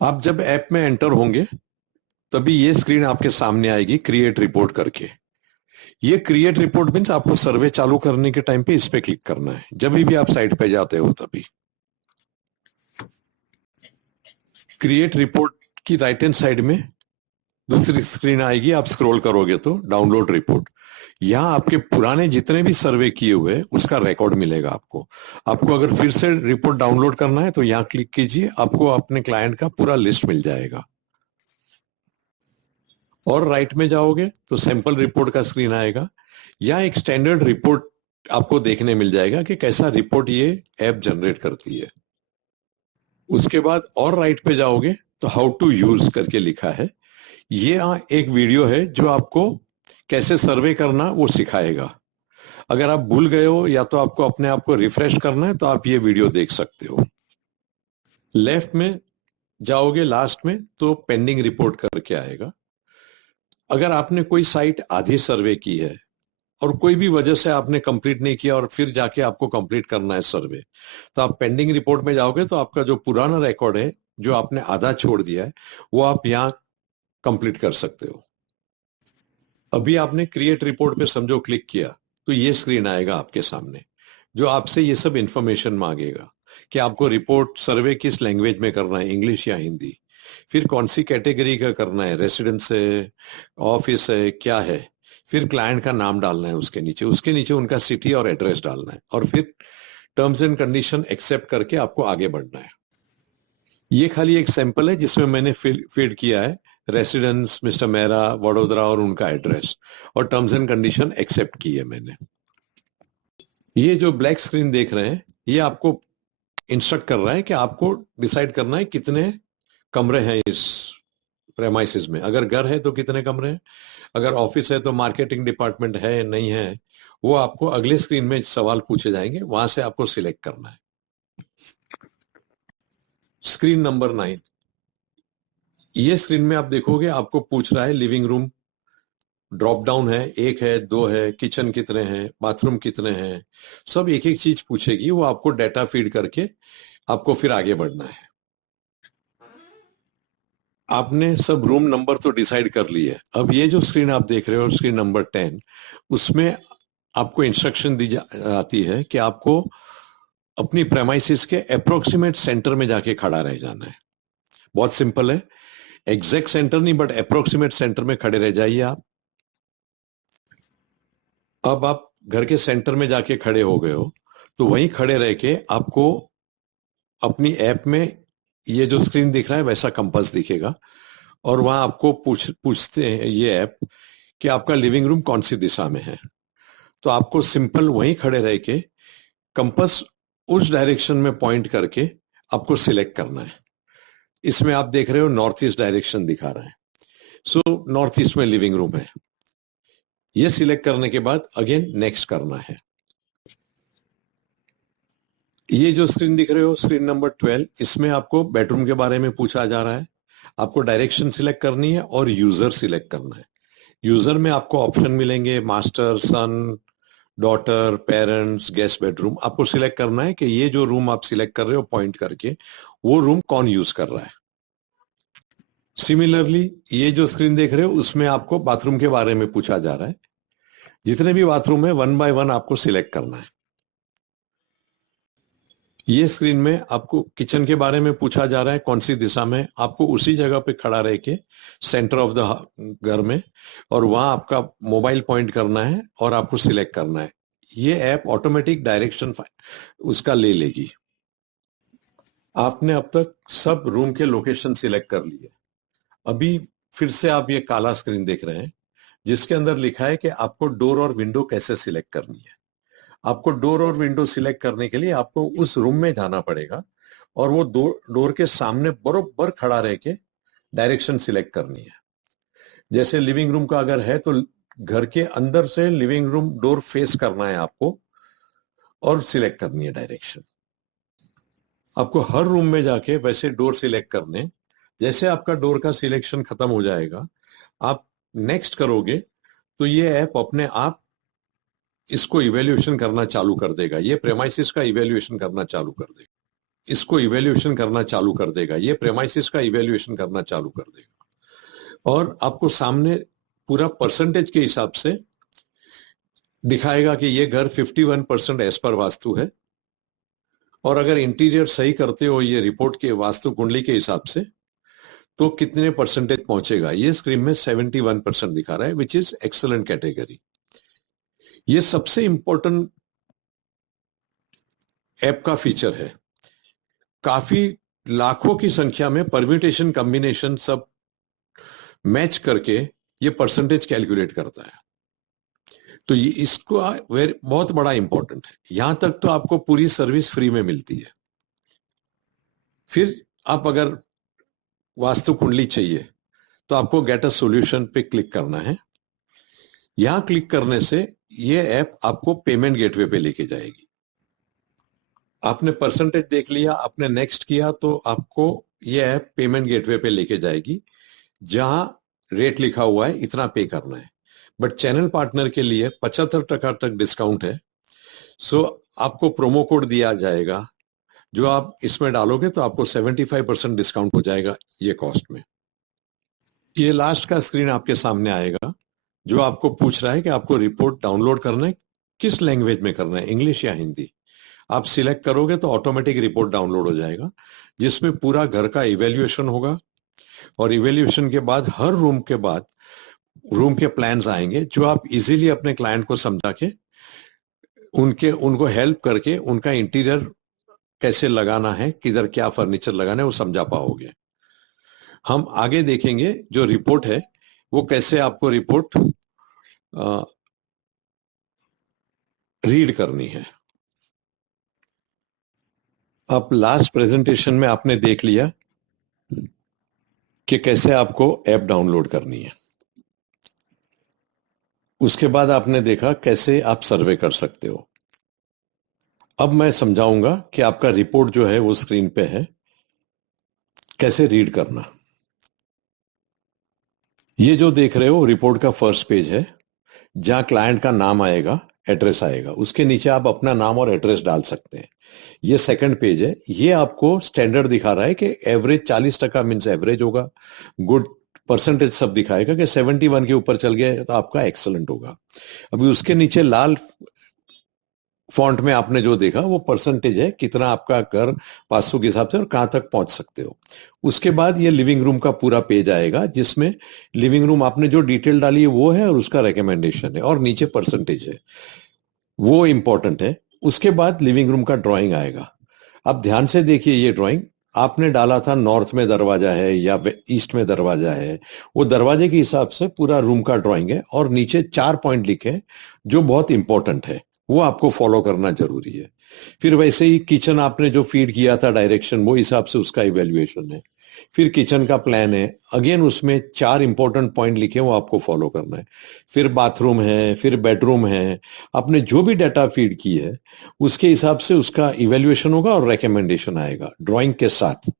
आप जब ऐप में एंटर होंगे तभी ये स्क्रीन आपके सामने आएगी क्रिएट रिपोर्ट करके। ये क्रिएट रिपोर्ट मीन्स आपको सर्वे चालू करने के टाइम पे इस पे क्लिक करना है, जब भी आप साइट पे जाते हो तभी। क्रिएट रिपोर्ट की राइट हैंड साइड में दूसरी स्क्रीन आएगी, आप स्क्रॉल करोगे तो डाउनलोड रिपोर्ट। यहाँ आपके पुराने जितने भी सर्वे किए हुए हैं उसका रिकॉर्ड मिलेगा आपको। आपको अगर फिर से रिपोर्ट डाउनलोड करना है तो यहाँ क्लिक कीजिए, आपको अपने क्लाइंट का पूरा लिस्ट मिल जाएगा। और राइट में जाओगे तो सैंपल रिपोर्ट का स्क्रीन आएगा। या एक स्टैंडर्ड रिपोर्ट आपको देखने मिल जाएगा कि कैसा रिपोर्ट ये ऐप जनरेट करती है। उसके बाद और राइट पे जाओगे तो हाउ टू यूज करके लिखा है। ये एक वीडियो है जो आपको कैसे सर्वे करना वो सिखाएगा। अगर आप भूल गए हो या तो आपको अपने आप को रिफ्रेश करना है तो आप ये वीडियो देख सकते हो। लेफ्ट में जाओगे लास्ट में तो पेंडिंग रिपोर्ट करके आएगा। अगर आपने कोई साइट आधी सर्वे की है और कोई भी वजह से आपने कंप्लीट नहीं किया और फिर जाके आपको कंप्लीट करना है सर्वे, तो आप पेंडिंग रिपोर्ट में जाओगे तो आपका जो पुराना रिकॉर्ड है जो आपने आधा छोड़ दिया है वो आप यहाँ कंप्लीट कर सकते हो। अभी आपने क्रिएट रिपोर्ट पे समझो क्लिक किया तो ये स्क्रीन आएगा आपके सामने जो आपसे ये सब इंफॉर्मेशन मांगेगा कि आपको रिपोर्ट सर्वे किस लैंग्वेज में करना है, इंग्लिश या हिंदी, फिर कौन सी कैटेगरी का करना है, रेसिडेंस है, ऑफिस है, क्या है, फिर क्लाइंट का नाम डालना है उसके नीचे उनका सिटी और एड्रेस डालना है और फिर टर्म्स एंड कंडीशन एक्सेप्ट करके आपको आगे बढ़ना है। ये खाली एक सैंपल है जिसमें मैंने फीड किया है रेसिडेंस मिस्टर मेहरा वडोदरा और उनका एड्रेस, और टर्म्स एंड कंडीशन एक्सेप्ट की है मैंने। ये जो ब्लैक स्क्रीन देख रहे हैं ये आपको इंस्ट्रक्ट कर रहा है कि आपको डिसाइड करना है कितने कमरे हैं इस प्रेमाइसिस में। अगर घर है तो कितने कमरे हैं, अगर ऑफिस है तो मार्केटिंग डिपार्टमेंट है नहीं है, वो आपको अगले स्क्रीन में सवाल पूछे जाएंगे, वहां से आपको सिलेक्ट करना है। स्क्रीन नंबर 9, ये स्क्रीन में आप देखोगे आपको पूछ रहा है लिविंग रूम ड्रॉप डाउन है, 1 है 2 है, किचन कितने हैं, बाथरूम कितने हैं, सब एक एक चीज पूछेगी। वो आपको डाटा फीड करके आपको फिर आगे बढ़ना है। आपने सब रूम नंबर तो डिसाइड कर लिए। अब ये जो स्क्रीन आप देख रहे हो स्क्रीन नंबर 10, उसमें आपको इंस्ट्रक्शन दी जाती है कि आपको अपनी प्रेमाइसिस के अप्रोक्सीमेट सेंटर में जाके खड़ा रह जाना है। बहुत सिंपल है, एग्जैक्ट सेंटर नहीं बट अप्रोक्सीमेट सेंटर में खड़े रह जाइए आप। अब आप घर के सेंटर में जाके खड़े हो गए हो तो वहीं खड़े रह के आपको अपनी ऐप में ये जो स्क्रीन दिख रहा है वैसा कंपास दिखेगा और वहां आपको पूछते हैं ये ऐप कि आपका लिविंग रूम कौन सी दिशा में है। तो आपको सिंपल वहीं खड़े रह के कंपास उस डायरेक्शन में पॉइंट करके आपको सिलेक्ट करना है। इसमें आप देख रहे हो नॉर्थ ईस्ट डायरेक्शन दिखा रहा है, सो नॉर्थ ईस्ट में लिविंग रूम है। ये सिलेक्ट करने के बाद अगेन नेक्स्ट करना है। ये जो स्क्रीन दिख रहे हो स्क्रीन नंबर 12, इसमें आपको बेडरूम के बारे में पूछा जा रहा है। आपको डायरेक्शन सिलेक्ट करनी है और यूजर सिलेक्ट करना है। यूजर में आपको ऑप्शन मिलेंगे मास्टर, सन, डॉटर, पेरेंट्स, गेस्ट बेडरूम। आपको सिलेक्ट करना है कि ये जो रूम आप सिलेक्ट कर रहे हो पॉइंट करके वो रूम कौन यूज कर रहा है। सिमिलरली ये जो स्क्रीन देख रहे हो उसमें आपको बाथरूम के बारे में पूछा जा रहा है। जितने भी बाथरूम है 1 बाय 1 आपको सिलेक्ट करना है। ये स्क्रीन में आपको किचन के बारे में पूछा जा रहा है कौन सी दिशा में, आपको उसी जगह पे खड़ा रह के सेंटर ऑफ द घर में और वहां आपका मोबाइल पॉइंट करना है और आपको सिलेक्ट करना है। ये ऐप ऑटोमेटिक डायरेक्शन उसका ले लेगी। आपने अब तक सब रूम के लोकेशन सिलेक्ट कर लिए। अभी फिर से आप ये काला स्क्रीन देख रहे हैं जिसके अंदर लिखा है कि आपको डोर और विंडो कैसे सिलेक्ट करनी है। आपको डोर और विंडो सिलेक्ट करने के लिए आपको उस रूम में जाना पड़ेगा और वो डोर के सामने बरोबर खड़ा रह के डायरेक्शन सिलेक्ट करनी है। जैसे लिविंग रूम का अगर है तो घर के अंदर से लिविंग रूम डोर फेस करना है आपको और सिलेक्ट करनी है डायरेक्शन। आपको हर रूम में जाके वैसे डोर सिलेक्ट करने। जैसे आपका डोर का सिलेक्शन खत्म हो जाएगा आप नेक्स्ट करोगे तो ये ऐप अपने आप इसको इवेल्युएशन करना चालू कर देगा, ये प्रेमाइसिस का इवेल्युएशन करना चालू कर देगा। इसको इवेल्युएशन करना चालू कर देगा, ये प्रेमाइसिस का इवेल्युएशन करना चालू कर देगा और आपको सामने पूरा परसेंटेज के हिसाब से दिखाएगा कि ये घर 51% एज पर वास्तु है और अगर इंटीरियर सही करते हो ये रिपोर्ट के वास्तु कुंडली के हिसाब से तो कितने परसेंटेज पहुंचेगा। ये स्क्रीन में 71% दिखा रहा है, विच इज एक्सलेंट कैटेगरी। ये सबसे इंपॉर्टेंट ऐप का फीचर है। काफी लाखों की संख्या में परम्यूटेशन कॉम्बिनेशन सब मैच करके ये परसेंटेज कैलकुलेट करता है। तो ये इसको बहुत बड़ा इंपॉर्टेंट है। यहां तक तो आपको पूरी सर्विस फ्री में मिलती है। फिर आप अगर वास्तु कुंडली चाहिए तो आपको गेट अ सॉल्यूशन पे क्लिक करना है। यहां क्लिक करने से ये ऐप आपको पेमेंट गेटवे पे लेके जाएगी। आपने परसेंटेज देख लिया, आपने नेक्स्ट किया तो आपको ये ऐप पेमेंट गेटवे पे लेके जाएगी जहां रेट लिखा हुआ है इतना पे करना है। बट चैनल पार्टनर के लिए 75% तक डिस्काउंट है। सो आपको प्रोमो कोड दिया जाएगा जो आप इसमें डालोगे तो आपको 75% डिस्काउंट हो जाएगा ये कॉस्ट में। ये लास्ट का स्क्रीन आपके सामने आएगा जो आपको पूछ रहा है कि आपको रिपोर्ट डाउनलोड करना है, किस लैंग्वेज में करना है, इंग्लिश या हिंदी। आप सिलेक्ट करोगे तो ऑटोमेटिक रिपोर्ट डाउनलोड हो जाएगा जिसमें पूरा घर का इवेल्युएशन होगा और इवेल्युएशन के बाद हर रूम के बाद रूम के प्लान्स आएंगे जो आप इजीली अपने क्लाइंट को समझा के उनको हेल्प करके उनका इंटीरियर कैसे लगाना है, किधर क्या फर्नीचर लगाना है वो समझा पाओगे। हम आगे देखेंगे जो रिपोर्ट है वो कैसे आपको रिपोर्ट रीड करनी है। अब लास्ट प्रेजेंटेशन में आपने देख लिया कि कैसे आपको ऐप डाउनलोड करनी है। उसके बाद आपने देखा कैसे आप सर्वे कर सकते हो। अब मैं समझाऊंगा कि आपका रिपोर्ट जो है वो स्क्रीन पे है, कैसे रीड करना। ये जो देख रहे हो रिपोर्ट का फर्स्ट पेज है जहां क्लाइंट का नाम आएगा, एड्रेस आएगा, उसके नीचे आप अपना नाम और एड्रेस डाल सकते हैं। ये सेकंड पेज है, ये आपको स्टैंडर्ड दिखा रहा है कि एवरेज 40% मीन्स एवरेज होगा, गुड परसेंटेज सब दिखाएगा कि 71 के ऊपर चल गया तो आपका एक्सलेंट होगा। अभी उसके नीचे लाल फॉन्ट में आपने जो देखा वो परसेंटेज है, कितना आपका घर वास्तु के हिसाब से और कहां तक पहुंच सकते हो। उसके बाद ये लिविंग रूम का पूरा पेज आएगा जिसमें लिविंग रूम आपने जो डिटेल डाली है वो है और उसका रिकमेंडेशन है और नीचे परसेंटेज है, वो इंपॉर्टेंट है। उसके बाद लिविंग रूम का ड्राइंग आएगा। अब ध्यान से देखिए, ये ड्राइंग आपने डाला था नॉर्थ में दरवाजा है या ईस्ट में दरवाजा है, वो दरवाजे के हिसाब से पूरा रूम का ड्राइंग है और नीचे 4 पॉइंट लिखे जो बहुत इंपॉर्टेंट है, वो आपको फॉलो करना जरूरी है। फिर वैसे ही किचन आपने जो फीड किया था डायरेक्शन, वो हिसाब से उसका इवेल्युएशन है। फिर किचन का प्लान है, अगेन उसमें 4 इंपॉर्टेंट पॉइंट लिखे वो आपको फॉलो करना है। फिर बाथरूम है, फिर बेडरूम है, आपने जो भी डाटा फीड की है उसके हिसाब से उसका इवेल्युएशन होगा और रिकमेंडेशन आएगा ड्राइंग के साथ।